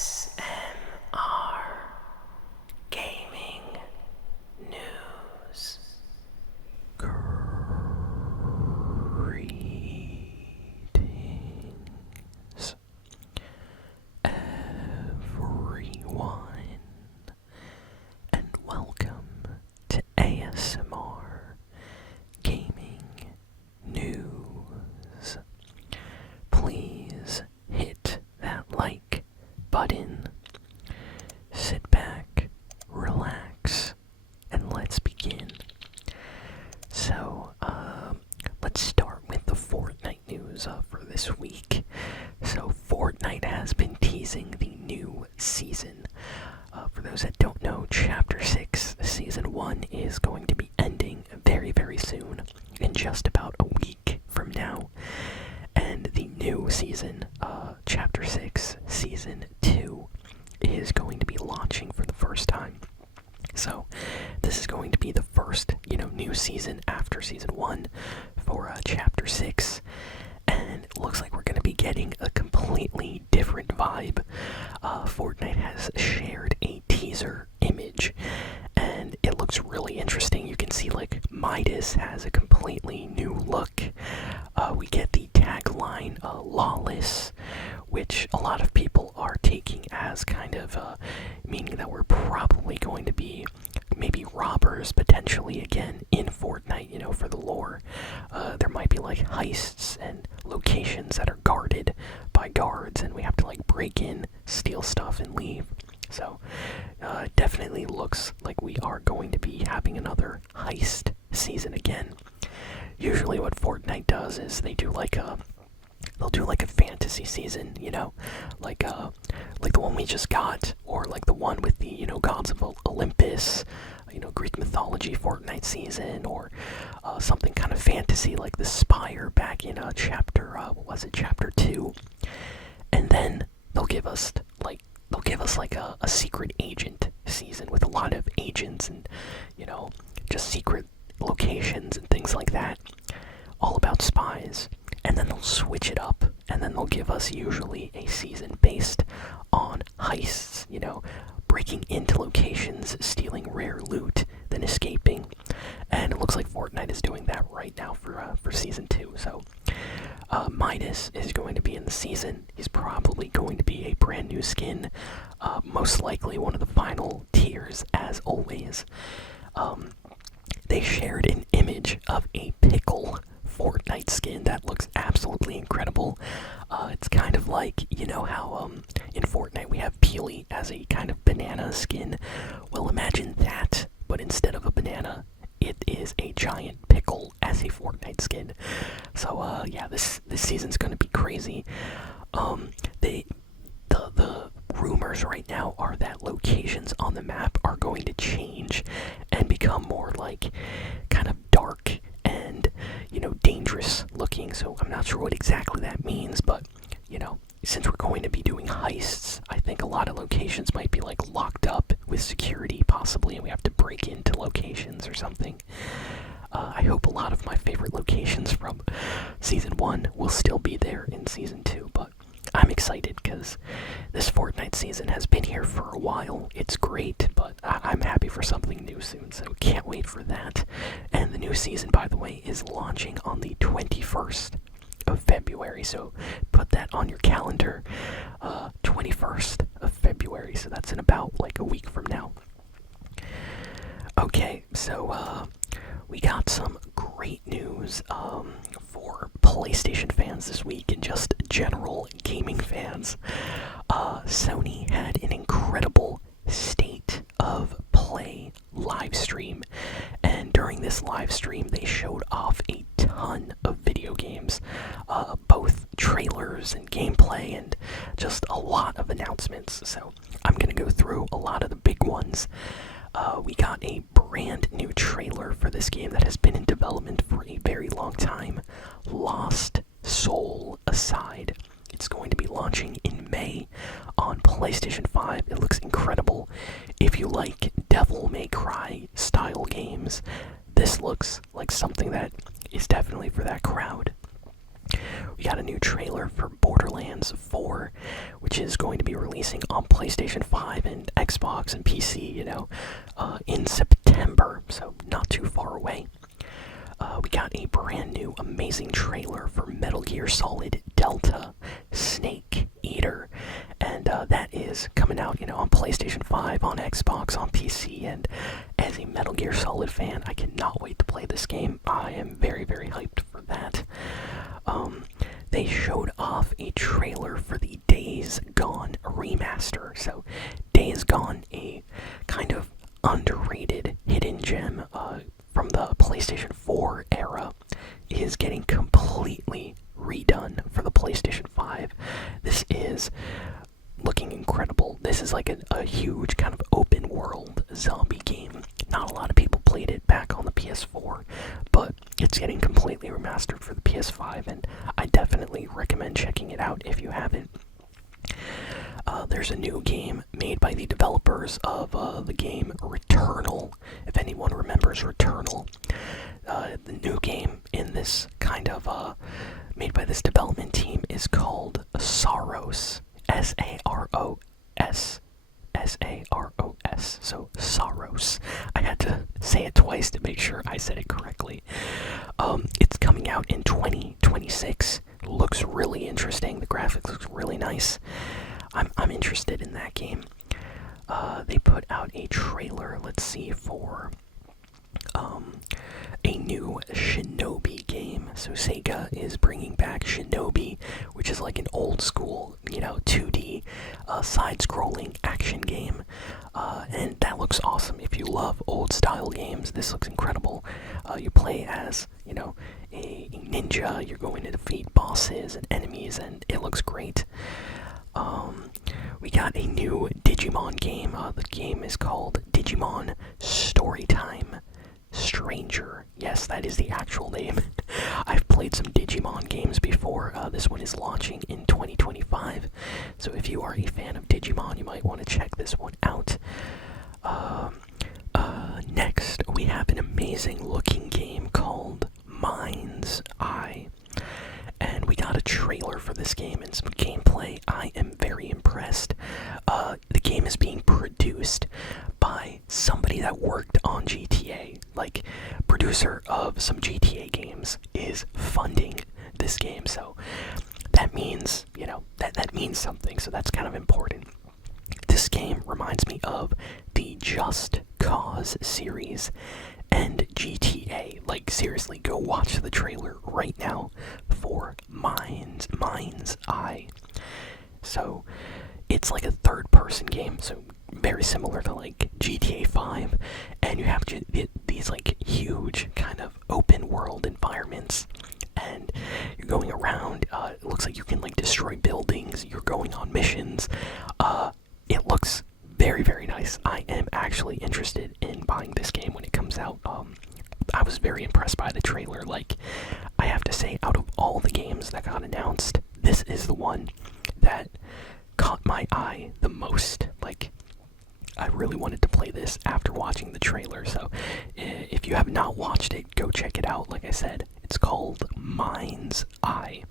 ASMR Gaming News. Greetings, everyone, and welcome to ASMR Gaming News. Please hit that like button, sit back, relax, and let's begin. So, let's start with the Fortnite news for this week. So, Fortnite has been teasing the new season. For those that don't know, Chapter 6, Season 1 is going to be ending very, very soon, in just about a week from now. And the new season, Chapter 6, Season 2, is going to be launching for the first time. So, this is going to be the first, new season after Season 1 for Chapter 6. And it looks like we're going to be getting a completely different vibe. Fortnite has shared a teaser image, and it looks really interesting. You can see, Midas has a completely new look. We get the tagline, lawless, which a lot of people are taking as kind of meaning that we're probably going to be maybe robbers potentially again in Fortnite, for the lore. There might be heists and locations that are guarded by guards, and we have to break in, steal stuff, and leave. So it definitely looks like we are going to be having another heist season again. Usually what Fortnite does is they do they'll do a fantasy season, like the one we just got, or the one with the, gods of Olympus, Greek mythology Fortnite season, or something kind of fantasy like the Spire back in chapter 2. And then they'll give us a secret agent season with a lot of agents and, just secret locations and things like that, all about spies. And then they'll switch it up, and then they'll give us usually a season based on heists, breaking into locations, stealing rare loot, then escaping. And it looks like Fortnite is doing that right now for Season 2. So, Midas is going to be in the season. He's probably going to be a brand new skin, most likely one of the final tiers, as always. They shared an image of a pickle Fortnite skin that looks absolutely incredible. It's kind of like, how in Fortnite we have Peely as a kind of banana skin. Well, imagine that, but instead of a banana, it is a giant pickle as a Fortnite skin. So, yeah, this season's gonna be crazy. The rumors right now are that locations on the map are going to change and become more kind of dark and, dangerous looking. So I'm not sure what exactly that means, but, since we're going to be doing heists, I think a lot of locations might be locked up with security possibly, and we have to break into locations or something. I hope a lot of my favorite locations from Season 1 will still be there in Season 2, but I'm excited because this Fortnite season has been here for a while. It's great, but I'm happy for something new soon, so can't wait for that. And the new season, by the way, is launching on the 21st of February, so put that on your calendar. 21st of February, so that's in about a week from now. Okay, so we got some great news for PlayStation fans this week and just general gaming fans. Sony had an incredible State of Play live stream, and during this live stream they showed off a ton of video games, both trailers and gameplay and just a lot of announcements. So I'm gonna go through a lot of the big ones. We got a brand new trailer for this game that has been in development for a very long time. Lost Soul Aside. It's going to be launching in May on PlayStation 5. It looks incredible. If you like Devil May Cry style games, this looks like something that is definitely for that crowd. We got a new trailer for Borderlands 4, which is going to be releasing on PlayStation 5 and Xbox and PC, in September, so not too far away. We got a brand new amazing trailer for Metal Gear Solid Delta Snake Eater, and that is coming out, on PlayStation 5, on Xbox, on PC, and as a Metal Gear Solid fan, I cannot wait to play this game. I am very, very hyped for that. They showed off a trailer for the Days Gone remaster. So, Days Gone, a kind of underrated hidden gem from the PlayStation 4 era, is getting completely redone for the PlayStation 5. This is looking incredible. This is like a huge kind of open world zombie game. Not a lot of people played it back on the PS4, but it's getting completely remastered for the PS5, and I definitely recommend checking it out if you haven't. There's a new game made by the developers of the game Returnal, if anyone remembers Returnal. The new game in this kind of made by this development team is called Saros. S-A-R-O-S. S-A-R-O-S. So, Saros. I had to say it twice to make sure I said it correctly. It's coming out in 2026. Looks really interesting. The graphics looks really nice. I'm interested in that game. They put out a trailer, let's see, for a new Shinobi game. So Sega is bringing back Shinobi, which is like an old school, 2D side-scrolling action game. And that looks awesome. If you love old style games, this looks incredible. You play as, a ninja. You're going to defeat bosses and enemies, and it looks great. We got a new Digimon game. The game is called Digimon Storytime Stranger. Yes, that is the actual name. I've played some Digimon games before. This one is launching in 2025. So if you are a fan of Digimon, you might want to check this one out. Next, we have an amazing looking game called Mind's Eye. And we got a trailer for this game and some gameplay. I am very impressed. The game is being produced by somebody that worked on GTA. Like, producer of some GTA games is funding this game. So that means, that means something. So that's kind of important. This game reminds me of the Just Cause series and GTA. Like, seriously, go watch the trailer right now for Mind's Eye. So, it's like a third-person game, so very similar to, like, GTA 5, and you have these, like, huge kind of open-world environments, and you're going around. It looks like you can, like, destroy buildings. You're going on missions. It looks very, very nice. I am actually interested in buying this game when it comes out. I was very impressed by the trailer. Like, I have to say, out of all the games that got announced, this is the one that caught my eye the most. Like, I really wanted to play this after watching the trailer. So, if you have not watched it, go check it out. Like I said, it's called Mind's Eye.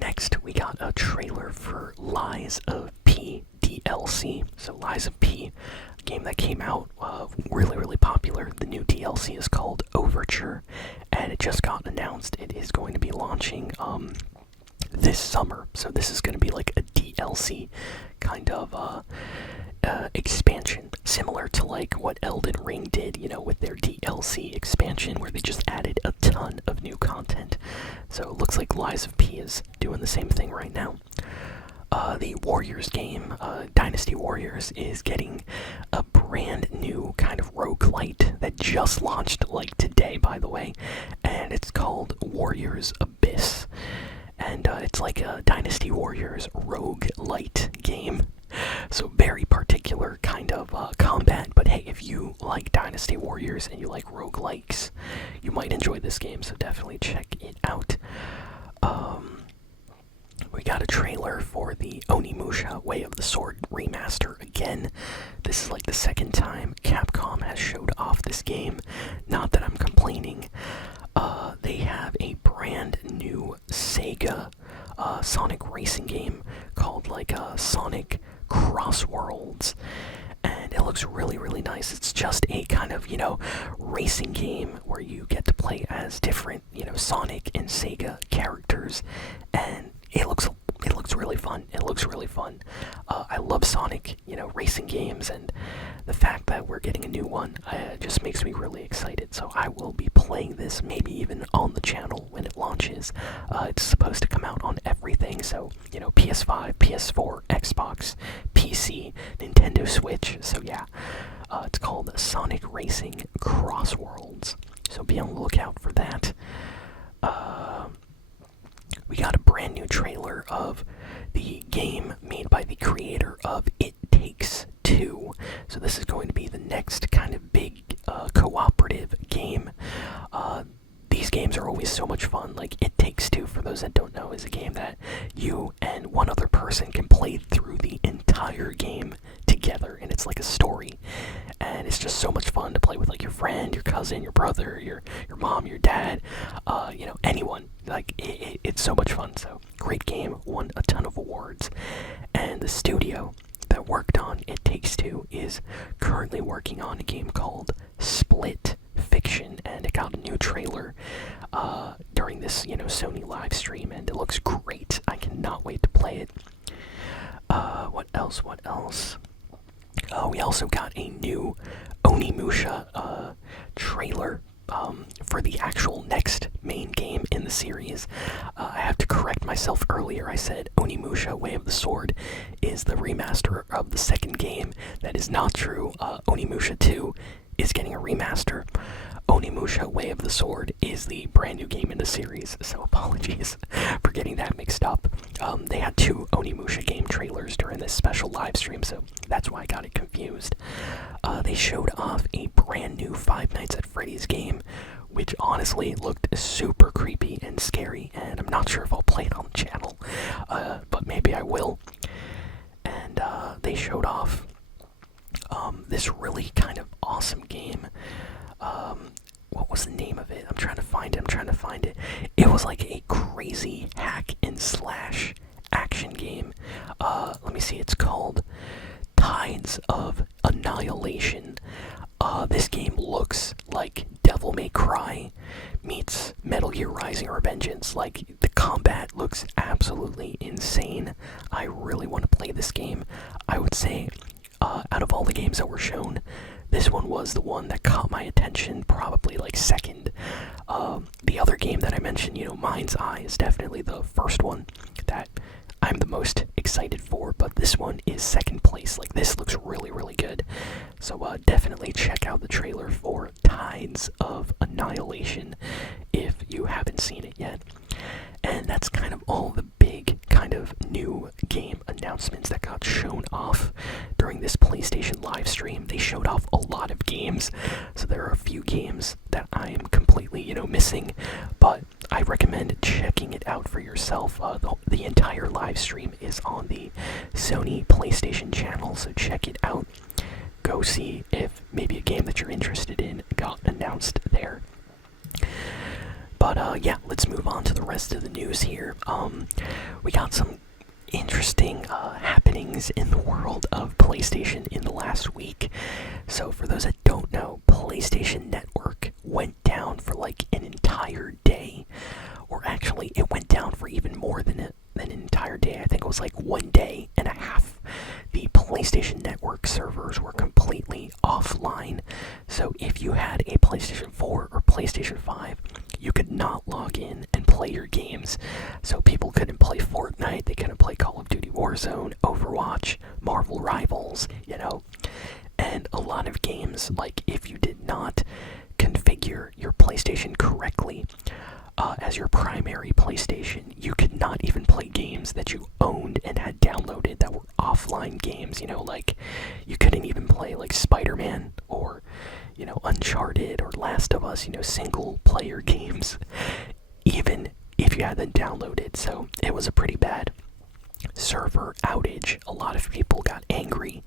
Next, we got a trailer for Lies of P DLC. So Lies of P, a game that came out really, really popular. The new DLC is called Overture, and it just got announced. It is going to be launching this summer. So this is going to be like a DLC kind of expansion, similar to like what Elden Ring did, with their DLC expansion, where they just added a ton of new content. So it looks like Lies of P is doing the same thing right now. The Warriors game, Dynasty Warriors, is getting a brand new kind of roguelite that just launched like today, by the way, and it's called Warriors Abyss. And it's like a Dynasty Warriors roguelite game. So very particular kind of combat, but hey, if you like Dynasty Warriors and you like roguelikes, you might enjoy this game, so definitely check it out. We got a trailer for the Onimusha Way of the Sword remaster again. This is like the second time Capcom has showed off this game. Not that I'm complaining. They have a brand new Sega Sonic racing game called like Sonic Crossworlds, and it looks really really nice. It's just a kind of racing game where you get to play as different Sonic and Sega characters, and it looks really fun. It looks really fun. I love Sonic, racing games, and the fact that we're getting a new one just makes me really excited. So I will be playing this, maybe even on the channel when it launches. It's supposed to come out on everything, so PS5, PS4, Xbox, PC, Nintendo Switch. So yeah, it's called Sonic Racing Crossworlds. So be on the lookout for that. We got a brand new trailer of the game made by the creator of It Takes Two. So this is going to be the next kind of big cooperative game. These games are always so much fun. Like It Takes Two, for those that don't know, is a game that you and one other person can play through the entire game together, and it's like a story. And it's just so much fun to play with like your friend, your cousin, your brother, your mom, your dad, anyone. Like it's so much fun. So great game, won a ton of awards, and the studio that worked on It Takes Two is currently working on a game called Split Fiction, and it got a new trailer during this Sony live stream, and it looks great. I cannot wait to play it. What else? We also got a new Onimusha trailer for the actual next main game in the series. I have to correct myself earlier. I said Onimusha Way of the Sword is the remaster of the second game. That is not true. Onimusha 2 is getting a remaster. Onimusha Way of the Sword is the brand new game in the series, so apologies for getting that mixed up. They had two Onimusha game trailers during this special live stream, so that's why I got it confused. They showed off a brand new Five Nights at Freddy's game, which honestly looked super creepy and scary, and I'm not sure if I'll play it on the channel, but maybe I will. And they showed off this really kind of awesome game. What was the name of it? I'm trying to find it. It was like a crazy hack and slash action game. Let me see, it's called Tides of Annihilation. This game looks like Devil May Cry meets Metal Gear Rising Revengeance. Like, the combat looks absolutely insane. I really want to play this game. I would say, out of all the games that were shown, this one was the one that caught my attention, probably like second. The other game that I mentioned, Mind's Eye, is definitely the first one that I'm the most excited for, but this one is second place. Like, this looks really, really good. So definitely check out the trailer for Tides of Annihilation if you haven't seen it yet. And that's kind of all the big kind of new game announcements that got shown off during this PlayStation live stream. They showed off a lot of games, so there are a few games that I am completely, missing, but I recommend checking it out for yourself. The entire live stream is on the Sony PlayStation channel, so check it out. Go see if maybe a game that you're interested in got announced there. But yeah, let's move on to the rest of the news here. We got some interesting happenings in the world of PlayStation in the last week. So for those that don't know, PlayStation Network went down for like an entire day. Or actually, it went down for even more than an entire day. I think it was like 1 day and a half. The PlayStation Network servers were completely offline. So if you had a PlayStation 4 or PlayStation 5, you could not log in and play your games. So people couldn't play Fortnite, they couldn't play Call of Duty Warzone, Overwatch, Marvel Rivals, And a lot of games, like if you did not configure your PlayStation correctly, as your primary PlayStation, you could not even play games that you owned and had downloaded that were offline games, like you couldn't even play like Spider-Man or, Uncharted or Last of Us, single player games, even if you had them downloaded. So it was a pretty bad server outage. A lot of people got angry,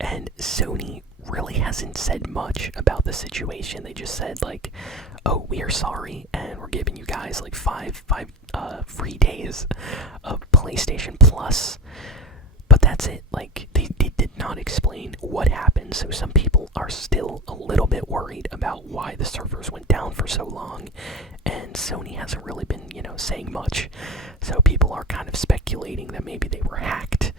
and Sony really hasn't said much about the situation. They just said like, oh, we are sorry, and we're giving you guys like five free days of PlayStation Plus. But that's it. Like, they did not explain what happened, so some people are still a little bit worried about why the servers went down for so long, and Sony hasn't really been, saying much. So people are kind of speculating that maybe they were hacked,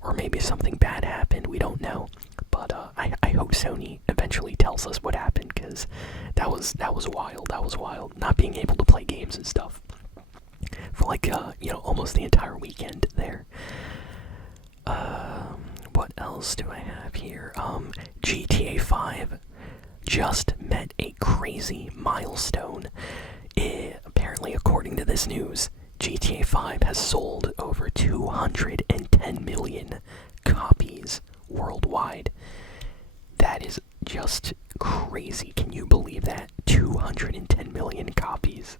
or maybe something bad happened. We don't know. But I hope Sony eventually tells us what happened, because that was wild. That was wild. Not being able to play games and stuff for like almost the entire weekend there. What else do I have here? GTA 5 just met a crazy milestone. Apparently, according to this news, GTA 5 has sold over 210 million copies worldwide. That is just crazy. Can you believe that? 210 million copies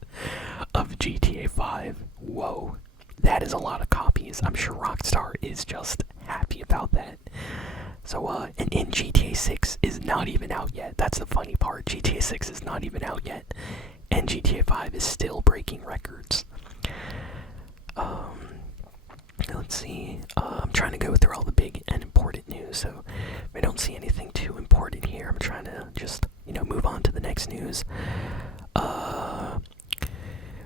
of GTA 5. Whoa. That is a lot of copies. I'm sure Rockstar is just happy about that. So, and GTA 6 is not even out yet. That's the funny part. GTA 6 is not even out yet. And GTA 5 is still breaking records. Let's see. I'm trying to go through all the big and important news. So, if I don't see anything too important here, I'm trying to just, move on to the next news.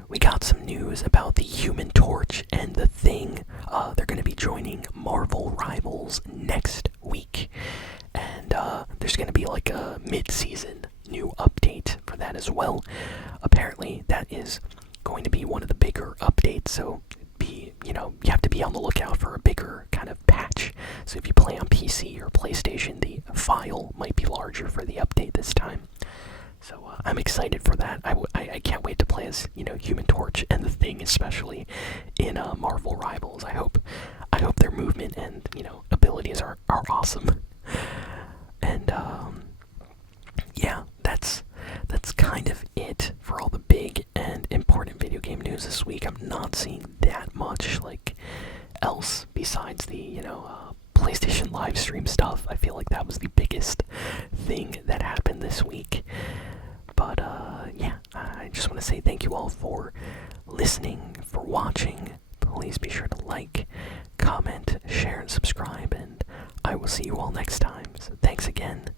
We got some news about the Human Torch and the Thing. They're going to be joining Marvel Rivals next week. And there's going to be like a mid-season new update for that as well. Apparently, that is going to be one of the bigger updates. So, you have to be on the lookout for a bigger kind of patch. So if you play on PC or PlayStation, the file might be larger for the update this time. So I'm excited for that. I can't wait to play as Human Torch and the Thing, especially in Marvel Rivals. I hope their movement and abilities are awesome. And yeah, that's kind of it for all the big and important video game news this week. I'm not seeing that much else besides the PlayStation live stream stuff. I feel like that was the biggest thing that happened this week. But yeah, I just want to say thank you all for listening, for watching. Please be sure to like, comment, share, and subscribe, and I will see you all next time. So thanks again,